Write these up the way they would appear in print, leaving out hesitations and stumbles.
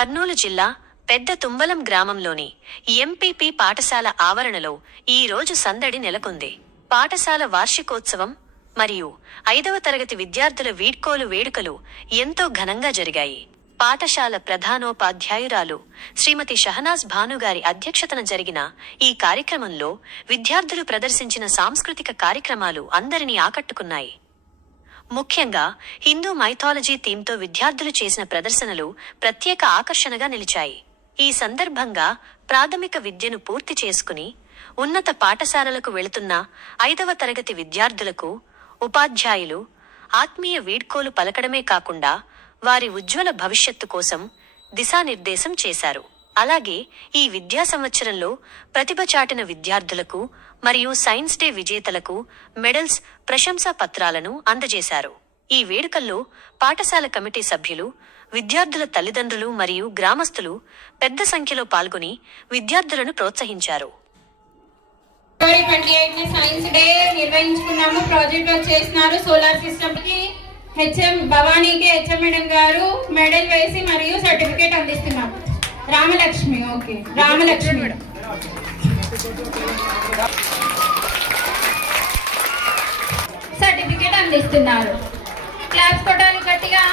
కర్నూలు జిల్లా పెద్ద తుంబలం గ్రామంలోని ఎంపీపీ పాఠశాల ఆవరణలో ఈ రోజు సందడి నెలకొంది. పాఠశాల వార్షికోత్సవం మరియు 5వ తరగతి విద్యార్థుల వీడ్కోలు వేడుకలు ఎంతో ఘనంగా జరిగాయి. పాఠశాల ప్రధానోపాధ్యాయురాలు శ్రీమతి షహనాజ్ భానుగారి అధ్యక్షతన జరిగిన ఈ కార్యక్రమంలో విద్యార్థులు ప్రదర్శించిన సాంస్కృతిక కార్యక్రమాలు అందరినీ ఆకట్టుకున్నాయి. ముఖ్యంగా హిందూ మైథాలజీ థీమ్తో విద్యార్థులు చేసిన ప్రదర్శనలు ప్రత్యేక ఆకర్షణగా నిలిచాయి. ఈ సందర్భంగా ప్రాథమిక విద్యను పూర్తి చేసుకుని ఉన్నత పాఠశాలలకు వెళుతున్న 5వ తరగతి విద్యార్థులకు ఉపాధ్యాయులు ఆత్మీయ వీడ్కోలు పలకడమే కాకుండా వారి ఉజ్వల భవిష్యత్తు కోసం దిశానిర్దేశం చేశారు. అలాగే ఈ విద్యా సంవత్సరంలో ప్రతిభ చాటిన విద్యార్థులకు మరియు సైన్స్ డే విజేతలకు మెడల్స్, ప్రశంసా పత్రాలను అందజేశారు. ఈ వేడుకల్లో పాఠశాల కమిటీ సభ్యులు, విద్యార్థుల తల్లిదండ్రులు మరియు గ్రామస్తులు పెద్ద సంఖ్యలో పాల్గొని విద్యార్థులను ప్రోత్సహించారు. ఫిబ్రవరి 28 సైన్స్ డే నిర్వహించుకున్నాము. ప్రాజెక్ట్ వర్క్ చేస్తున్నారు సోలార్ సిస్టమ్ కి. హెచ్ఎం భవానీకి హెచ్ఎం మేడం గారు మెడల్ వేసి మరియు సర్టిఫికేట్ అందిస్తున్నారు. రామలక్ష్మి, ఓకే, రామలక్ష్మి సర్టిఫికేట్ అందిస్తున్నారు. క్లాప్స్ కొట్టాలి గట్టిగా.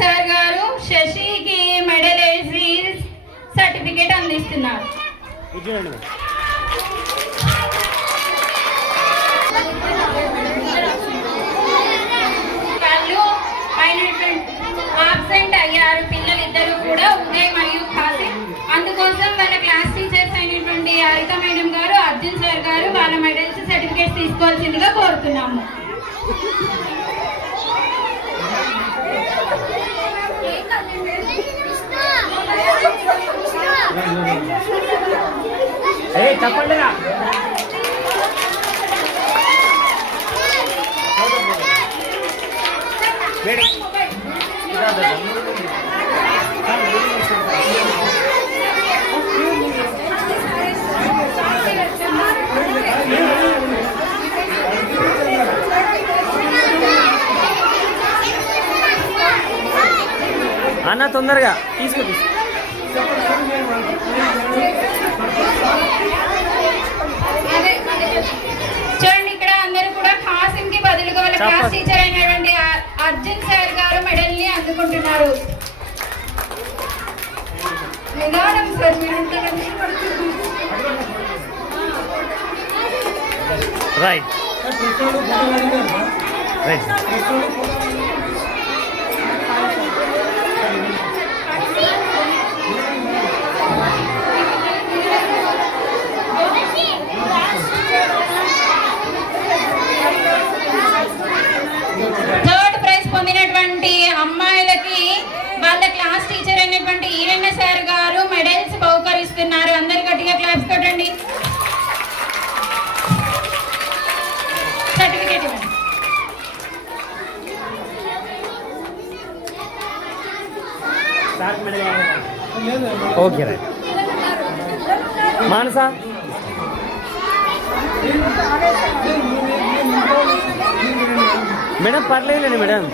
సార్ గారు శశికి మెడల్ వేసి సర్టిఫికేట్ అందిస్తున్నారు. ఆబ్సెంట్ అయ్యారు పిల్లలిద్దరూ కూడా, ఉదయ్ మరియు ఖాసిం. అందుకోసం వాళ్ళ క్లాస్ టీచర్స్ అయినటువంటి హరిత మేడం గారు, అర్జున్ సార్ గారు వాళ్ళ మెడల్స్, సర్టిఫికేట్స్ తీసుకోవాల్సిందిగా కోరుతున్నాము. చెప్పండిరా అన్న తొందరగా తీసుకో. చూడండి, ఇక్కడ అందరూ కూడా ఖాసిం కి బదులుగా వాళ్ళ క్లాస్ టీచర్ అయినటువంటి అర్జున్ సార్ గారు మెడల్ ని అందుకుంటున్నారు. నిదానం sir, right right. Third prize పొందినటువంటి అమ్మాయిలకి వాళ్ళ క్లాస్ టీచర్ అయినటువంటి ఈరన్న సార్ గారు మెడల్స్ బహుకరిస్తున్నారు. అందరు గట్టిగా క్లాప్స్ కొట్టండి. సర్టిఫికేట్ ఇవ్వండి. Okay right. మానస మేడం పర్లేదండి మేడం.